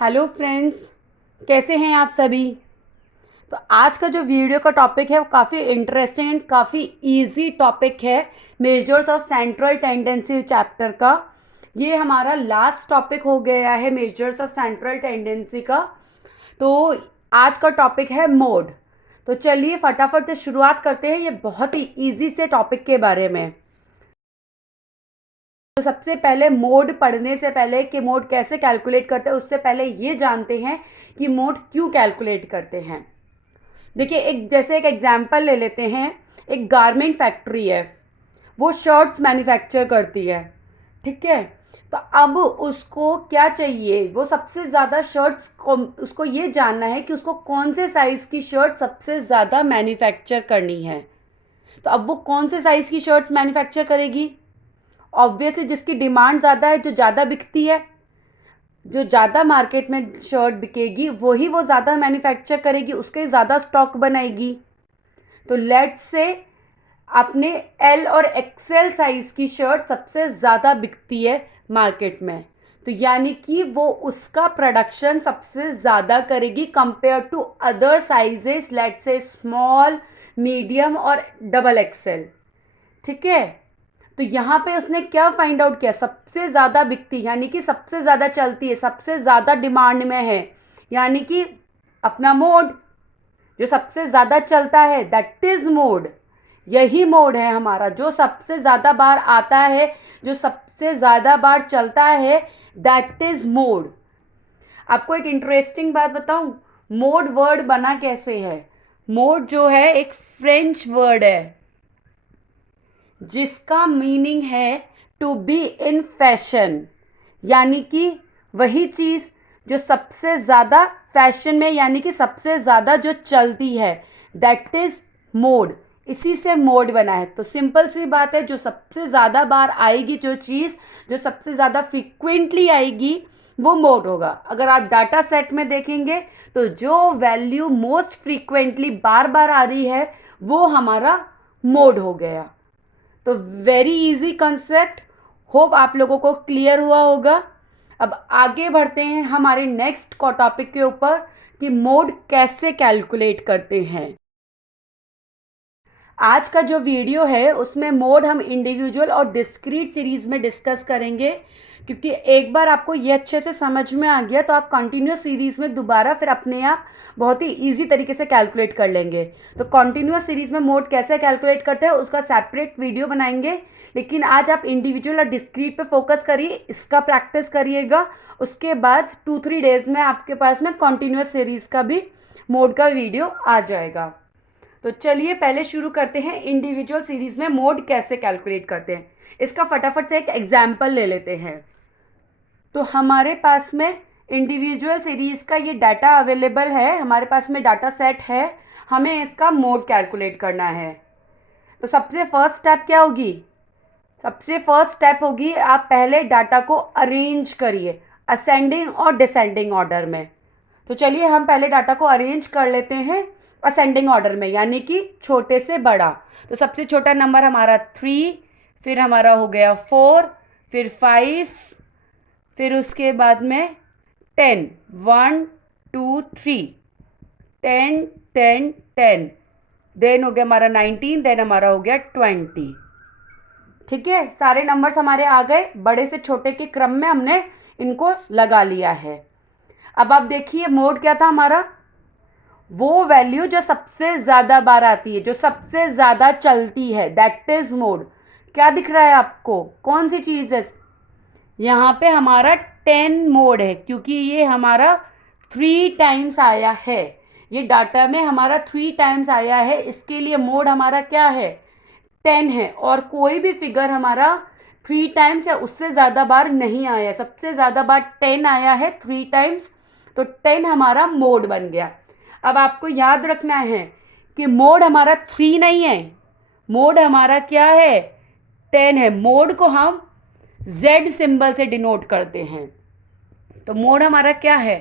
Hello friends, कैसे हैं आप सभी। तो आज का जो वीडियो का टॉपिक है वो काफ़ी इंटरेस्टिंग एंड काफ़ी इजी टॉपिक है। Measures of central tendency chapter का ये हमारा लास्ट टॉपिक हो गया है, मेजर्स ऑफ सेंट्रल टेंडेंसी का। तो आज का टॉपिक है मोड। तो चलिए फटाफट से शुरुआत करते हैं ये बहुत ही इजी से टॉपिक के बारे में। तो सबसे पहले मोड पढ़ने से पहले कि मोड कैसे कैलकुलेट करते हैं उससे पहले ये जानते हैं कि मोड क्यों कैलकुलेट करते हैं। देखिए, एक एग्जांपल ले लेते हैं। एक गारमेंट फैक्ट्री है, वो शर्ट्स मैन्युफैक्चर करती है, ठीक है। तो अब उसको क्या चाहिए, वो सबसे ज़्यादा शर्ट्स, उसको ये जानना है कि उसको कौन से साइज़ की शर्ट सबसे ज़्यादा मैन्युफैक्चर करनी है। तो अब वो कौन से साइज़ की शर्ट्स मैन्युफैक्चर करेगी? ऑब्वियसली जिसकी डिमांड ज़्यादा है, जो ज़्यादा बिकती है, जो ज़्यादा मार्केट में शर्ट बिकेगी वही वो ज़्यादा मैन्युफैक्चर करेगी, उसके ज़्यादा स्टॉक बनाएगी। तो लेट्स से अपने एल और एक्सएल साइज़ की शर्ट सबसे ज़्यादा बिकती है मार्केट में, तो यानी कि वो उसका प्रोडक्शन सबसे ज़्यादा करेगी compare to other sizes, let's say small, medium और डबल एक्सएल, ठीक है। तो यहाँ पे उसने क्या फाइंड आउट किया, सबसे ज़्यादा बिकती यानी कि सबसे ज़्यादा चलती है, सबसे ज़्यादा डिमांड में है, यानी कि अपना मोड जो सबसे ज़्यादा चलता है, दैट इज़ मोड। यही मोड है हमारा, जो सबसे ज़्यादा बार आता है, जो सबसे ज़्यादा बार चलता है, दैट इज़ मोड। आपको एक इंटरेस्टिंग बात बताऊं, मोड वर्ड बना कैसे है। मोड जो है एक फ्रेंच वर्ड है जिसका मीनिंग है टू बी इन फैशन, यानी कि वही चीज़ जो सबसे ज़्यादा फैशन में, यानी कि सबसे ज़्यादा जो चलती है, दैट इज़ मोड। इसी से मोड बना है। तो सिंपल सी बात है, जो सबसे ज़्यादा बार आएगी, जो चीज़ जो सबसे ज़्यादा फ्रीक्वेंटली आएगी, वो मोड होगा। अगर आप डाटा सेट में देखेंगे तो जो वैल्यू मोस्ट फ्रीक्वेंटली बार बार आ रही है वो हमारा मोड हो गया। तो वेरी इजी कंसेप्ट, होप आप लोगों को क्लियर हुआ होगा। अब आगे बढ़ते हैं हमारे नेक्स्ट टॉपिक के ऊपर कि मोड कैसे कैलकुलेट करते हैं। आज का जो वीडियो है उसमें मोड हम इंडिविजुअल और डिस्क्रीट सीरीज में डिस्कस करेंगे, क्योंकि एक बार आपको ये अच्छे से समझ में आ गया तो आप कंटिन्यूस सीरीज में दोबारा फिर अपने आप बहुत ही इजी तरीके से कैलकुलेट कर लेंगे। तो कंटिन्यूस सीरीज में मोड कैसे कैलकुलेट करते हैं उसका सेपरेट वीडियो बनाएंगे, लेकिन आज आप इंडिविजुअल और डिस्क्रीट पे फोकस करिए, इसका प्रैक्टिस करिएगा। उसके बाद 2-3 डेज में आपके पास में कंटिन्यूस सीरीज का भी मोड का वीडियो आ जाएगा। तो चलिए पहले शुरू करते हैं, इंडिविजुअल सीरीज में मोड कैसे कैलकुलेट करते हैं। इसका फटाफट से एक एग्जाम्पल ले लेते हैं। तो हमारे पास में इंडिविजुअल सीरीज का ये डाटा अवेलेबल है, हमारे पास में डाटा सेट है, हमें इसका मोड कैलकुलेट करना है। तो सबसे फर्स्ट स्टेप क्या होगी, सबसे फर्स्ट स्टेप होगी आप पहले डाटा को अरेंज करिए असेंडिंग और डिसेंडिंग ऑर्डर में। तो चलिए हम पहले डाटा को अरेंज कर लेते हैं असेंडिंग ऑर्डर में, यानी कि छोटे से बड़ा। तो सबसे छोटा नंबर हमारा 3, फिर हमारा हो गया 4, फिर 5, फिर उसके बाद में 10, 1 2 3, 10 10 10, देन हो गया हमारा 19, देन हमारा हो गया 20। ठीक है, सारे नंबर्स हमारे आ गए, बड़े से छोटे के क्रम में हमने इनको लगा लिया है। अब आप देखिए मोड क्या था हमारा, वो वैल्यू जो सबसे ज़्यादा बार आती है, जो सबसे ज़्यादा चलती है, दैट इज मोड। क्या दिख रहा है आपको, कौन सी चीज़ है, यहाँ पे हमारा 10 मोड है, क्योंकि ये हमारा 3 टाइम्स आया है, ये डाटा में हमारा 3 टाइम्स आया है, इसके लिए मोड हमारा क्या है, 10 है। और कोई भी फिगर हमारा 3 टाइम्स या उससे ज़्यादा बार नहीं आया, सबसे ज़्यादा बार 10 आया है, 3 टाइम्स, तो 10 हमारा मोड बन गया। अब आपको याद रखना है कि मोड हमारा 3 नहीं है, मोड हमारा क्या है, 10 है। मोड को हम Z सिंबल से डिनोट करते हैं। तो मोड हमारा क्या है,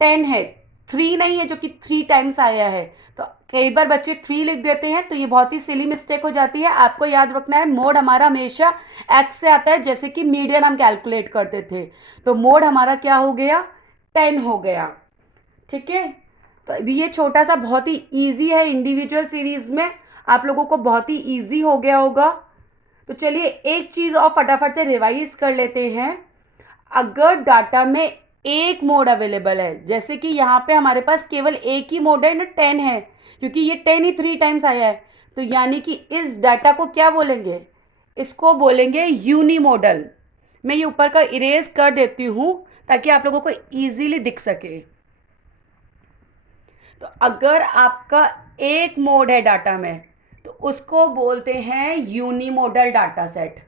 10 है, 3 नहीं है जो कि 3 टाइम्स आया है। तो कई बार बच्चे 3 लिख देते हैं, तो ये बहुत ही सिली मिस्टेक हो जाती है। आपको याद रखना है मोड हमारा हमेशा एक्स से आता है, जैसे कि मीडियन हम कैलकुलेट करते थे। तो मोड हमारा क्या हो गया, 10 हो गया। ठीक है, तो अभी ये छोटा सा बहुत ही इजी है, इंडिविजुअल सीरीज में आप लोगों को बहुत ही इजी हो गया होगा। तो चलिए एक चीज़ और फटाफट से रिवाइज कर लेते हैं। अगर डाटा में एक मोड अवेलेबल है, जैसे कि यहाँ पे हमारे पास केवल एक ही मोड है ना, 10 है, क्योंकि ये 10 ही 3 टाइम्स आया है, तो यानी कि इस डाटा को क्या बोलेंगे, इसको बोलेंगे यूनिमोडल। मैं ये ऊपर का इरेज कर देती हूँ ताकि आप लोगों को इजीली दिख सके। तो अगर आपका एक मोड है डाटा में तो उसको बोलते हैं यूनिमोडल डाटा सेट।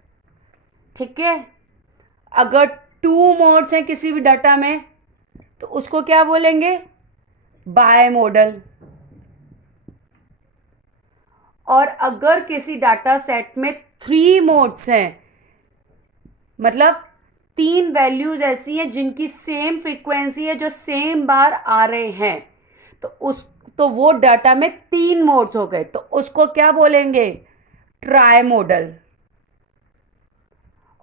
ठीक है, अगर 2 मोड्स हैं किसी भी डाटा में तो उसको क्या बोलेंगे, बाय मॉडल। और अगर किसी डाटा सेट में 3 मोड्स हैं, मतलब 3 वैल्यूज ऐसी हैं जिनकी सेम फ्रीक्वेंसी है, जो सेम बार आ रहे हैं, तो वो डाटा में 3 मोड्स हो गए, तो उसको क्या बोलेंगे, ट्राई मॉडल।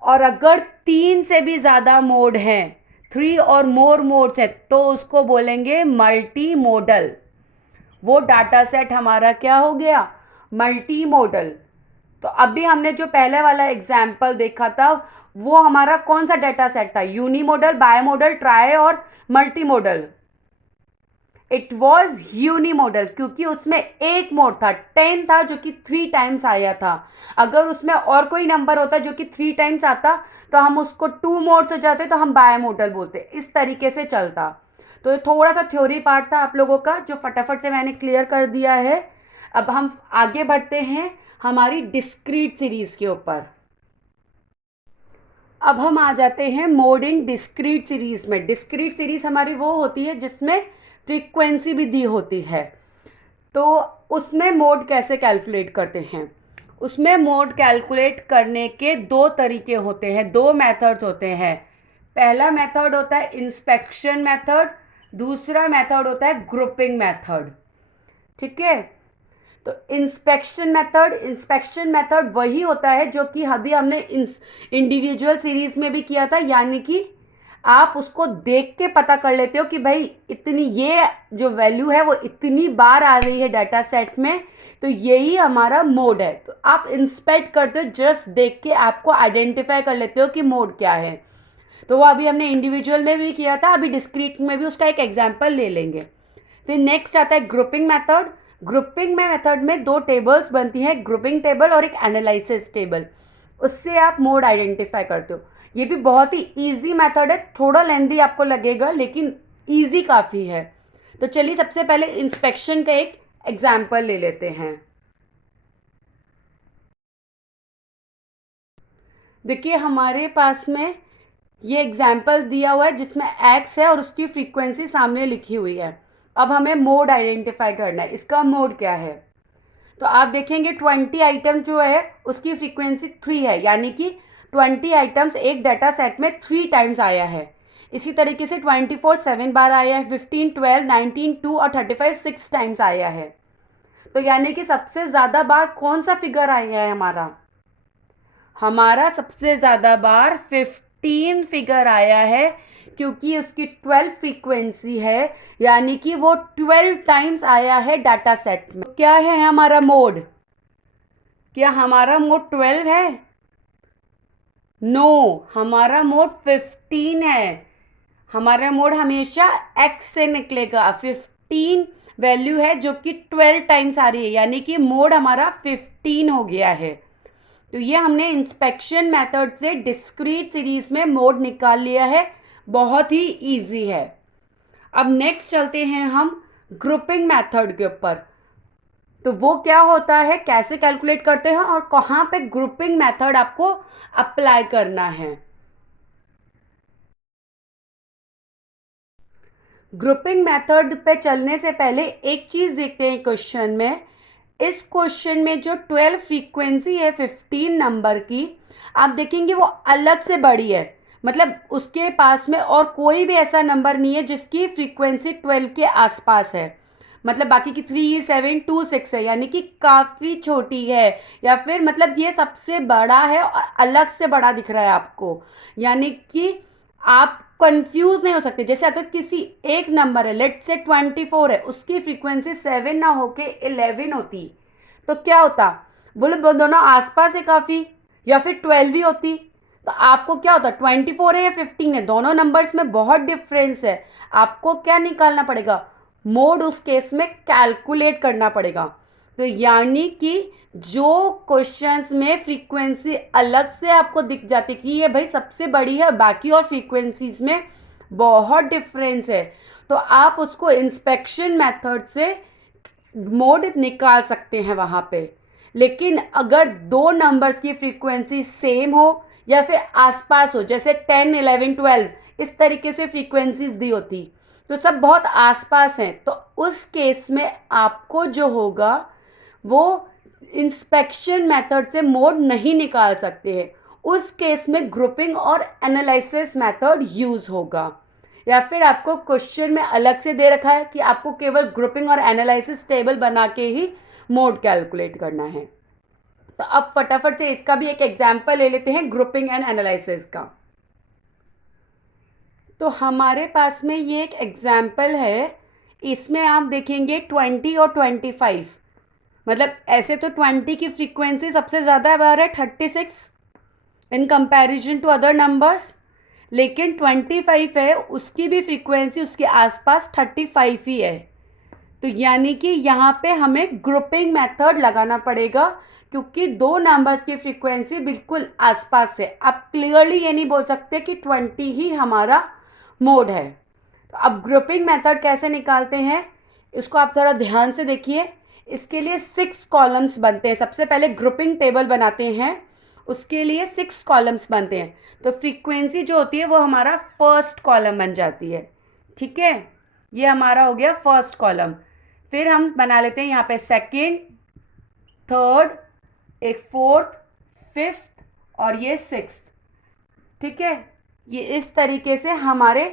और अगर 3 से भी ज़्यादा मोड हैं, 3 और मोर मोड्स हैं, तो उसको बोलेंगे मल्टी मॉडल। वो डाटा सेट हमारा क्या हो गया, मल्टी मॉडल। तो अभी हमने जो पहले वाला एग्जाम्पल देखा था वो हमारा कौन सा डाटा सेट था, unimodal, bimodal, tri और multimodal. It was unimodal क्योंकि उसमें एक मोड था, 10 था, जो कि 3 टाइम्स आया था। अगर उसमें और कोई नंबर होता जो कि 3 टाइम्स आता तो हम उसको 2 मोड हो जाते, तो हम बाय मॉडल बोलते। इस तरीके से चलता। तो ये थोड़ा सा थ्योरी पार्ट था आप लोगों का, जो फटाफट से मैंने क्लियर कर दिया है। अब हम आगे बढ़ते हैं हमारी डिस्क्रीट सीरीज के ऊपर। अब हम आ जाते हैं मोड इन डिस्क्रीट सीरीज में। डिस्क्रीट सीरीज हमारी वो होती है जिसमें फ्रीक्वेंसी भी दी होती है। तो उसमें मोड कैसे कैलकुलेट करते हैं, उसमें मोड कैलकुलेट करने के 2 तरीके होते हैं, 2 मेथड्स होते हैं। पहला मेथड होता है इंस्पेक्शन मेथड, दूसरा मेथड होता है ग्रुपिंग मेथड। ठीक है, तो इंस्पेक्शन मेथड वही होता है जो कि अभी हमने इंडिविजुअल सीरीज में भी किया था, यानी कि आप उसको देख के पता कर लेते हो कि भाई इतनी ये जो वैल्यू है वो इतनी बार आ रही है डाटा सेट में, तो यही हमारा मोड है। तो आप इंस्पेक्ट करते हो, जस्ट देख के आपको आइडेंटिफाई कर लेते हो कि मोड क्या है। तो वो अभी हमने इंडिविजुअल में भी किया था, अभी डिस्क्रीट में भी उसका एक एग्जाम्पल ले लेंगे। फिर नेक्स्ट आता है ग्रुपिंग मेथड। ग्रुपिंग में मेथड में 2 टेबल्स बनती हैं, ग्रुपिंग टेबल और एक एनालिसिस टेबल। उससे आप मोड आइडेंटिफाई करते हो। ये भी बहुत ही इजी मेथड है, थोड़ा लेंदी आपको लगेगा लेकिन इजी काफ़ी है। तो चलिए सबसे पहले इंस्पेक्शन का एक एग्जाम्पल ले लेते हैं। देखिए हमारे पास में ये एग्जाम्पल दिया हुआ है जिसमें एक्स है और उसकी फ्रीक्वेंसी सामने लिखी हुई है। अब हमें मोड आइडेंटिफाई करना है, इसका मोड क्या है। तो आप देखेंगे 20 आइटम जो है उसकी फ्रीक्वेंसी 3 है, यानी कि 20 आइटम्स एक डाटा सेट में 3 टाइम्स आया है। इसी तरीके से 24 7 बार आया है, 15 12 19 2 और 35 6 टाइम्स आया है। तो यानी कि सबसे ज़्यादा बार कौन सा फिगर आया है हमारा सबसे ज़्यादा बार 15 फिगर आया है, क्योंकि उसकी 12 फ्रीक्वेंसी है, यानी कि वो 12 टाइम्स आया है डाटा सेट में। क्या है हमारा मोड, क्या हमारा मोड 12 है, नो, हमारा मोड 15 है। हमारा मोड हमेशा एक्स से निकलेगा, 15 वैल्यू है जो कि 12 टाइम्स आ रही है, यानी कि मोड हमारा 15 हो गया है। तो ये हमने इंस्पेक्शन मेथड से डिस्क्रीट सीरीज में मोड निकाल लिया है, बहुत ही इजी है। अब नेक्स्ट चलते हैं हम ग्रुपिंग मेथड के ऊपर। तो वो क्या होता है, कैसे कैलकुलेट करते हैं और कहाँ पे ग्रुपिंग मेथड आपको अप्लाई करना है। ग्रुपिंग मेथड पे चलने से पहले एक चीज़ देखते हैं क्वेश्चन में। इस क्वेश्चन में जो 12 फ्रीक्वेंसी है 15 नंबर की, आप देखेंगे वो अलग से बड़ी है, मतलब उसके पास में और कोई भी ऐसा नंबर नहीं है जिसकी फ्रीक्वेंसी 12 के आसपास है। मतलब बाकी की 3 7 2 6 है, यानी कि काफ़ी छोटी है, या फिर मतलब ये सबसे बड़ा है और अलग से बड़ा दिख रहा है आपको। यानी कि आप कंफ्यूज नहीं हो सकते। जैसे अगर किसी एक नंबर है, लेट से 24 है, उसकी फ्रीक्वेंसी 7 ना होके 11 होती तो क्या होता, बोले वो दोनों आसपास है काफ़ी, या फिर 12 ही होती तो आपको क्या होता, 24 है या 15 है, दोनों नंबर्स में बहुत डिफरेंस है। आपको क्या निकालना पड़ेगा, मोड उस केस में कैलकुलेट करना पड़ेगा। तो यानी कि जो क्वेश्चंस में फ्रीक्वेंसी अलग से आपको दिख जाती कि ये भाई सबसे बड़ी है, बाकी और फ्रीक्वेंसीज में बहुत डिफरेंस है, तो आप उसको इंस्पेक्शन मेथड से मोड निकाल सकते हैं वहाँ पे। लेकिन अगर दो नंबर्स की फ्रीक्वेंसी सेम हो या फिर आसपास हो, जैसे 10, 11, 12 इस तरीके से फ्रीक्वेंसीज दी होती, तो सब बहुत आसपास हैं, तो उस केस में आपको जो होगा वो इंस्पेक्शन मेथड से मोड नहीं निकाल सकते हैं। उस केस में ग्रुपिंग और एनालिसिस मेथड यूज होगा। या फिर आपको क्वेश्चन में अलग से दे रखा है कि आपको केवल ग्रुपिंग और एनालिसिस टेबल बना के ही मोड कैलकुलेट करना है। तो अब फटाफट से इसका भी एक एग्जाम्पल ले लेते हैं ग्रुपिंग एंड एनालिसिस का। तो हमारे पास में ये एक एग्जाम्पल है, इसमें आप देखेंगे 20 और 25, मतलब ऐसे तो 20 की फ्रीक्वेंसी सबसे ज़्यादा बार है 36 in comparison to other numbers, लेकिन 25 है उसकी भी फ्रीक्वेंसी उसके आसपास 35 ही है। तो यानी कि यहाँ पे हमें ग्रुपिंग मेथड लगाना पड़ेगा, क्योंकि दो नंबर्स की फ्रीक्वेंसी बिल्कुल आसपास है। आप क्लियरली ये नहीं बोल सकते कि 20 ही हमारा मोड है। तो अब ग्रुपिंग मेथड कैसे निकालते हैं, इसको आप थोड़ा ध्यान से देखिए। इसके लिए 6 कॉलम्स बनते हैं। सबसे पहले ग्रुपिंग टेबल बनाते हैं, उसके लिए 6 कॉलम्स बनते हैं। तो फ्रीक्वेंसी जो होती है वो हमारा फर्स्ट कॉलम बन जाती है। ठीक है, ये हमारा हो गया फर्स्ट कॉलम। फिर हम बना लेते हैं यहाँ पे सेकेंड, थर्ड, एक फोर्थ, फिफ्थ और ये सिक्स्थ। ठीक है, ये इस तरीके से हमारे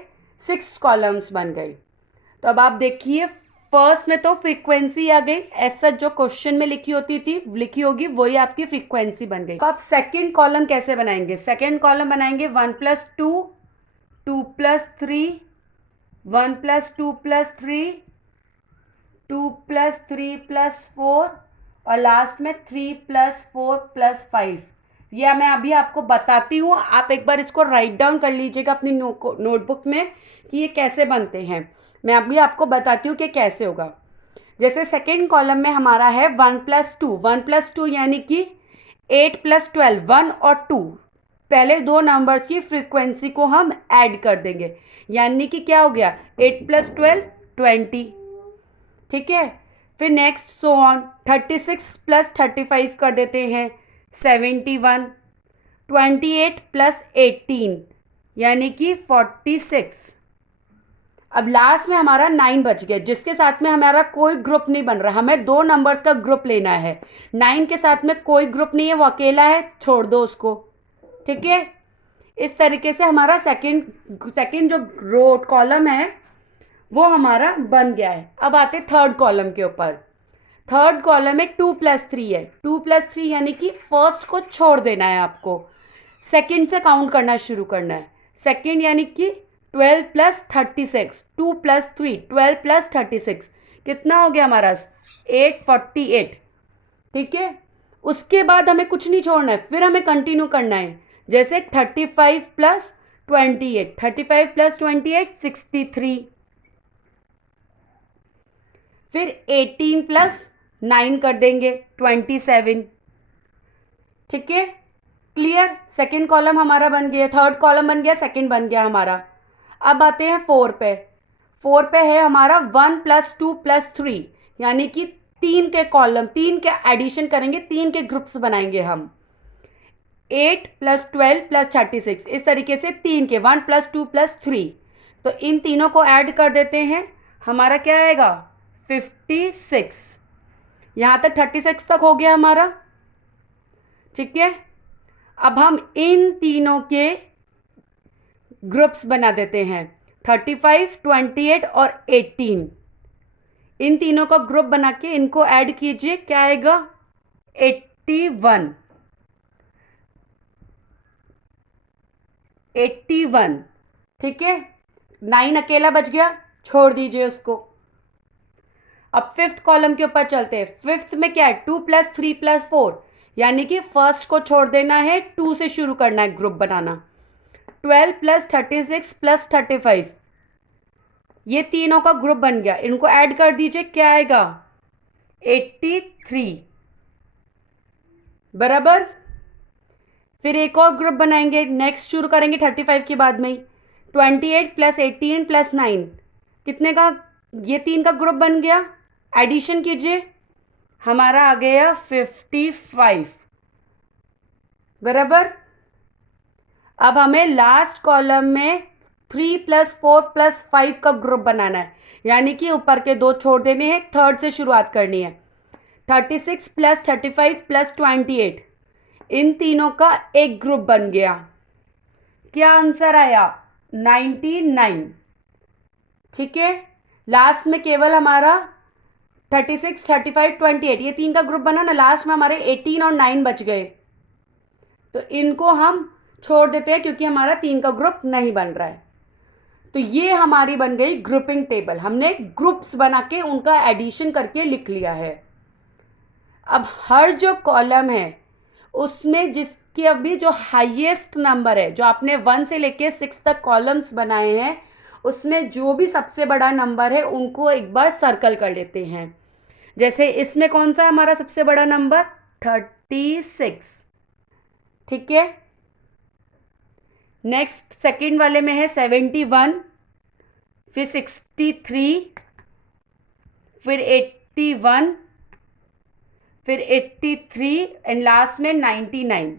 6 कॉलम्स बन गए। तो अब आप देखिए फर्स्ट में तो फ्रीक्वेंसी आ गई, ऐसा जो क्वेश्चन में लिखी होगी वही आपकी फ्रीक्वेंसी बन गई। तो आप सेकंड कॉलम कैसे बनाएंगे, सेकंड कॉलम बनाएंगे 1 + 2, 2 + 3, 1 + 2 + 3, 2 + 3 + 4 और लास्ट में 3 + 4 + 5। यह मैं अभी आपको बताती हूँ, आप एक बार इसको राइट डाउन कर लीजिएगा अपनी नोटबुक में कि ये कैसे बनते हैं। मैं अभी आपको बताती हूँ कि कैसे होगा। जैसे सेकेंड कॉलम में हमारा है 1 + 2, 1 + 2 यानी कि 8 + 12, 1 और 2, पहले दो नंबर्स की फ्रीक्वेंसी को हम ऐड कर देंगे, यानी कि क्या हो गया 8 + 12 20। ठीक है, फिर नेक्स्ट सो ऑन 36 + 35 कर देते हैं 71, 28 + 18 यानी कि 46। अब लास्ट में हमारा 9 बच गया, जिसके साथ में हमारा कोई ग्रुप नहीं बन रहा, हमें दो नंबर्स का ग्रुप लेना है। 9 के साथ में कोई ग्रुप नहीं है, वो अकेला है, छोड़ दो उसको। ठीक है, इस तरीके से हमारा सेकंड जो रो कॉलम है वो हमारा बन गया है। अब आते थर्ड कॉलम के ऊपर। थर्ड कॉलम में 2 + 3 है, 2 + 3 यानी कि फर्स्ट को छोड़ देना है आपको, सेकंड से काउंट करना शुरू करना है। सेकंड यानी कि 12 + 36, 2 + 3, 12 + 36 कितना हो गया हमारा 848। ठीक है, उसके बाद हमें कुछ नहीं छोड़ना है, फिर हमें कंटिन्यू करना है। जैसे 35 + 28, 35 + 28 63, फिर 18 + 9 कर देंगे 27। ठीक है, क्लियर, सेकंड कॉलम हमारा बन गया, थर्ड कॉलम बन गया, सेकंड बन गया हमारा। अब आते हैं 4 पे। 4 पे है हमारा 1 + 2 + 3 यानी कि 3 के कॉलम, 3 के एडिशन करेंगे, 3 के ग्रुप्स बनाएंगे हम, 8 + 12 + 36 इस तरीके से 3 के 1 + 2 + 3। तो इन तीनों को ऐड कर देते हैं, हमारा क्या आएगा 56। यहाँ तक 36 तक हो गया हमारा। ठीक है, अब हम इन तीनों के ग्रुप्स बना देते हैं 35, 28 और 18। इन तीनों का ग्रुप बना के इनको ऐड कीजिए, क्या आएगा 81। 81 ठीक है, 9 अकेला बच गया, छोड़ दीजिए उसको। अब फिफ्थ कॉलम के ऊपर चलते हैं। फिफ्थ में क्या है, 2 + 3 + 4, यानी कि फर्स्ट को छोड़ देना है, 2 से शुरू करना है ग्रुप बनाना। 12 + 36 + 35, ये तीनों का ग्रुप बन गया। इनको ऐड कर दीजिए, क्या आएगा, 83 बराबर। फिर एक और ग्रुप बनाएंगे, नेक्स्ट शुरू करेंगे 35 के बाद में ही। 28 + 18 + 9, कितने का, ये 3 का ग्रुप बन गया। एडिशन कीजिए, हमारा आ गया 55 बराबर। अब हमें लास्ट कॉलम में 3 + 4 + 5 का ग्रुप बनाना है, यानी कि ऊपर के 2 छोड़ देने हैं, थर्ड से शुरुआत करनी है। 36 + 35 + 28, इन तीनों का एक ग्रुप बन गया। क्या आंसर आया, 99। ठीक है, लास्ट में केवल हमारा 36, 35, 28, ये 3 का ग्रुप बना ना, लास्ट में हमारे 18 और 9 बच गए, तो इनको हम छोड़ देते हैं क्योंकि हमारा 3 का ग्रुप नहीं बन रहा है। तो ये हमारी बन गई ग्रुपिंग टेबल, हमने ग्रुप्स बना के उनका एडिशन करके लिख लिया है। अब हर जो कॉलम है उसमें जिसके अभी जो हाईएस्ट नंबर है, जो आपने 1 से लेके 6 तक कॉलम्स बनाए हैं, उसमें जो भी सबसे बड़ा नंबर है उनको एक बार सर्कल कर लेते हैं। जैसे इसमें कौन सा हमारा सबसे बड़ा नंबर, 36, ठीक है। नेक्स्ट सेकंड वाले में है 71, फिर 63, फिर 81, फिर 83 एंड लास्ट में 99।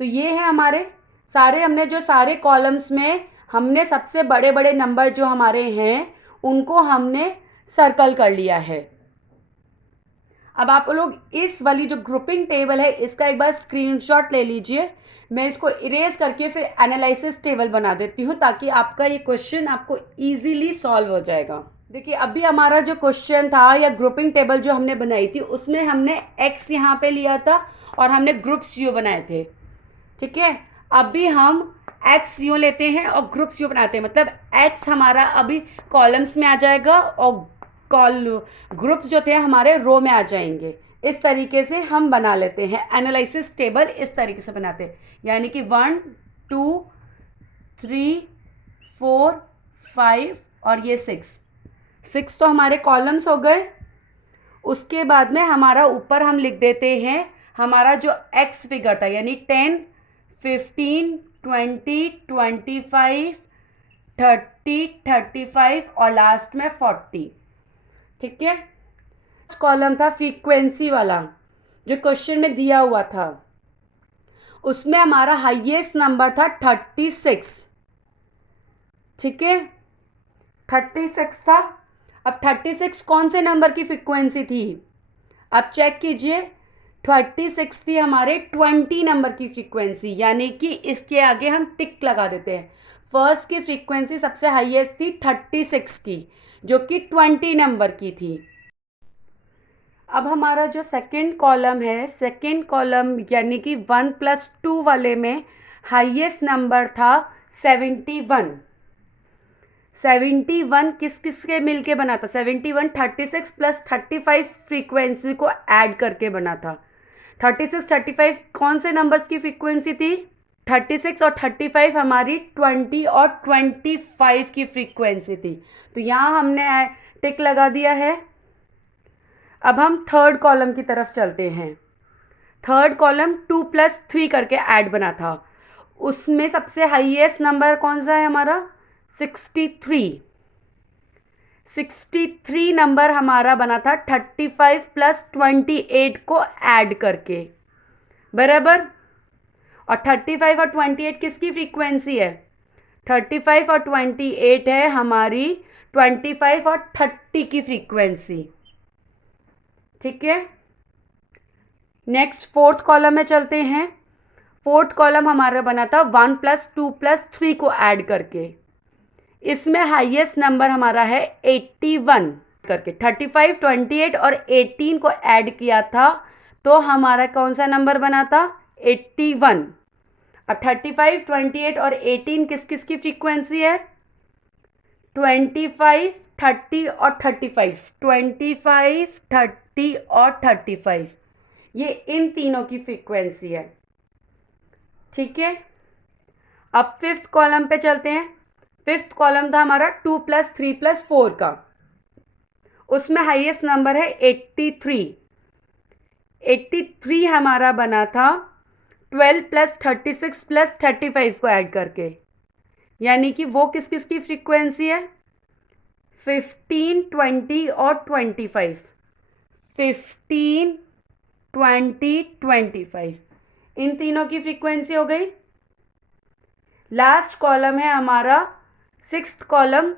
तो ये है हमारे सारे, हमने जो सारे कॉलम्स में हमने सबसे बड़े बड़े नंबर जो हमारे हैं उनको हमने सर्कल कर लिया है। अब आप लोग इस वाली जो ग्रुपिंग टेबल है इसका एक बार स्क्रीनशॉट ले लीजिए। मैं इसको इरेज करके फिर एनालिसिस टेबल बना देती हूँ ताकि आपका ये क्वेश्चन आपको इजीली सॉल्व हो जाएगा। देखिए अभी हमारा जो क्वेश्चन था या ग्रुपिंग टेबल जो हमने बनाई थी उसमें हमने एक्स यहाँ पे लिया था और हमने ग्रुप्स यू बनाए थे, ठीक है। अभी हम एक्स यू लेते हैं और ग्रुप्स यू बनाते हैं, मतलब एक्स हमारा अभी कॉलम्स में आ जाएगा और ग्रुप्स जो थे हमारे रो में आ जाएंगे। इस तरीके से हम बना लेते हैं एनालिसिस टेबल, इस तरीके से बनाते हैं, यानी कि 1 2 3 4 5 और ये 6 तो हमारे कॉलम्स हो गए। उसके बाद में हमारा ऊपर हम लिख देते हैं हमारा जो एक्स फिगर था, यानी 10 15 20 25 30 35 और लास्ट में 40, ठीक है। कॉलम था फ्रीक्वेंसी वाला जो क्वेश्चन में दिया हुआ था, उसमें हमारा हाईएस्ट नंबर था 36, ठीक है, 36 था। अब 36 कौन से नंबर की फ्रीक्वेंसी थी, आप चेक कीजिए। 36 थी हमारे 20 नंबर की फ्रीक्वेंसी, यानी कि इसके आगे हम टिक लगा देते हैं। फर्स्ट की फ्रीक्वेंसी सबसे हाईएस्ट थी 36 की, जो कि 20 नंबर की थी। अब हमारा जो सेकंड कॉलम है, सेकंड कॉलम यानी कि 1 + 2 वाले में हाईएस्ट नंबर था 71। 71 किस किस के मिल के बना था, 71 36 + 35 फ्रीक्वेंसी को ऐड करके बना था। 36 35 कौन से नंबर्स की फ्रीक्वेंसी थी, 36 और 35 हमारी 20 और 25 की फ्रीक्वेंसी थी। तो यहाँ हमने टिक लगा दिया है। अब हम थर्ड कॉलम की तरफ चलते हैं। थर्ड कॉलम 2 + 3 करके ऐड बना था, उसमें सबसे हाईएस्ट नंबर कौन सा है हमारा, 63। 63 नंबर हमारा बना था 35 + 28 को ऐड करके, बराबर। और 35 और 28 किसकी फ्रीक्वेंसी है, 35 और 28 है हमारी 25 और 30 की फ्रीक्वेंसी, ठीक है। नेक्स्ट फोर्थ कॉलम में चलते हैं। फोर्थ कॉलम हमारा बना था 1 + 2 + 3 को ऐड करके, इसमें हाईएस्ट नंबर हमारा है 81 करके। 35 28 और 18 को ऐड किया था तो हमारा कौन सा नंबर बना था, 81। अब 35, 28 और 18 किस किस की फ्रीक्वेंसी है? 25, 30 और 35, 25, 30 और 35, ये इन तीनों की फ्रीक्वेंसी है। ठीक है, अब फिफ्थ कॉलम पे चलते हैं। फिफ्थ कॉलम था हमारा 2 + 3 + 4 का, उसमें हाईएस्ट नंबर है 83। 83 हमारा बना था 12 + 36 + 35 को ऐड करके, यानी कि वो किस किस की फ्रीक्वेंसी है? 15, 20 और 25, 15, 20, 25, इन तीनों की फ्रीक्वेंसी हो गई। लास्ट कॉलम है हमारा सिक्स्थ कॉलम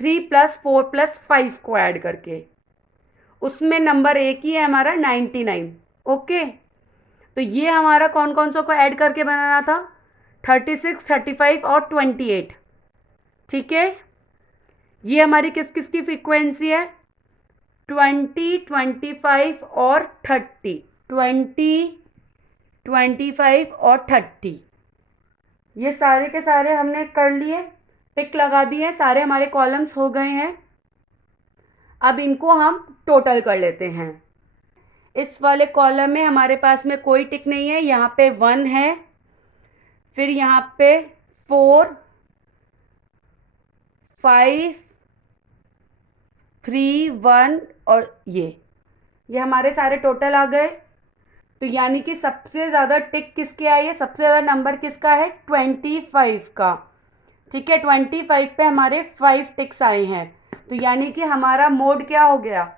3 + 4 + 5 को ऐड करके, उसमें नंबर एक ही है हमारा 99। ओके, तो ये हमारा कौन कौन सा को ऐड करके बनाना था? 36, 35 और 28। ठीक है, ये हमारी किस किस की फ्रीक्वेंसी है? 20, 25 और 30, 20, 25 और 30, ये सारे के सारे हमने कर लिए, टिक लगा दिए, सारे हमारे कॉलम्स हो गए हैं। अब इनको हम टोटल कर लेते हैं। इस वाले कॉलम में हमारे पास में कोई टिक नहीं है, यहाँ पे 1 है, फिर यहाँ पे 4, 5, 3, 1 और ये हमारे सारे टोटल आ गए। तो यानी कि सबसे ज़्यादा टिक किसके आई है? सबसे ज़्यादा नंबर किसका है? 25 का। ठीक है, 25 पे हमारे 5 टिक्स आए हैं, तो यानी कि हमारा मोड क्या हो गया?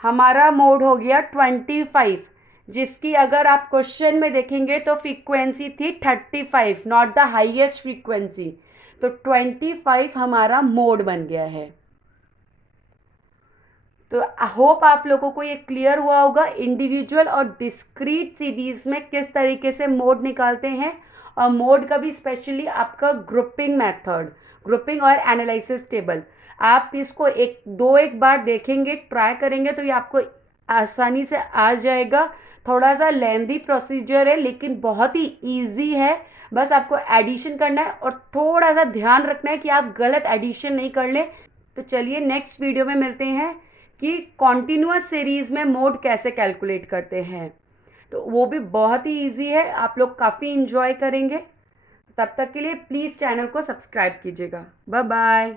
हमारा मोड हो गया 25, जिसकी अगर आप क्वेश्चन में देखेंगे तो फ्रीक्वेंसी थी 35, नॉट द हाईएस्ट फ्रीक्वेंसी, तो 25 हमारा मोड बन गया है। तो आई होप आप लोगों को ये क्लियर हुआ होगा इंडिविजुअल और डिस्क्रीट सीरीज में किस तरीके से मोड निकालते हैं, और मोड का भी स्पेशली आपका ग्रुपिंग मेथड, ग्रुपिंग और एनालिसिस टेबल, आप इसको एक बार देखेंगे, ट्राई करेंगे तो ये आपको आसानी से आ जाएगा। थोड़ा सा लेंदी प्रोसीजर है लेकिन बहुत ही ईजी है, बस आपको एडिशन करना है और थोड़ा सा ध्यान रखना है कि आप गलत एडिशन नहीं कर लें। तो चलिए नेक्स्ट वीडियो में मिलते हैं कि कॉन्टिन्यूअस सीरीज़ में मोड कैसे कैलकुलेट करते हैं, तो वो भी बहुत ही इजी है, आप लोग काफ़ी इन्जॉय करेंगे। तब तक के लिए प्लीज़ चैनल को सब्सक्राइब कीजिएगा। Bye bye.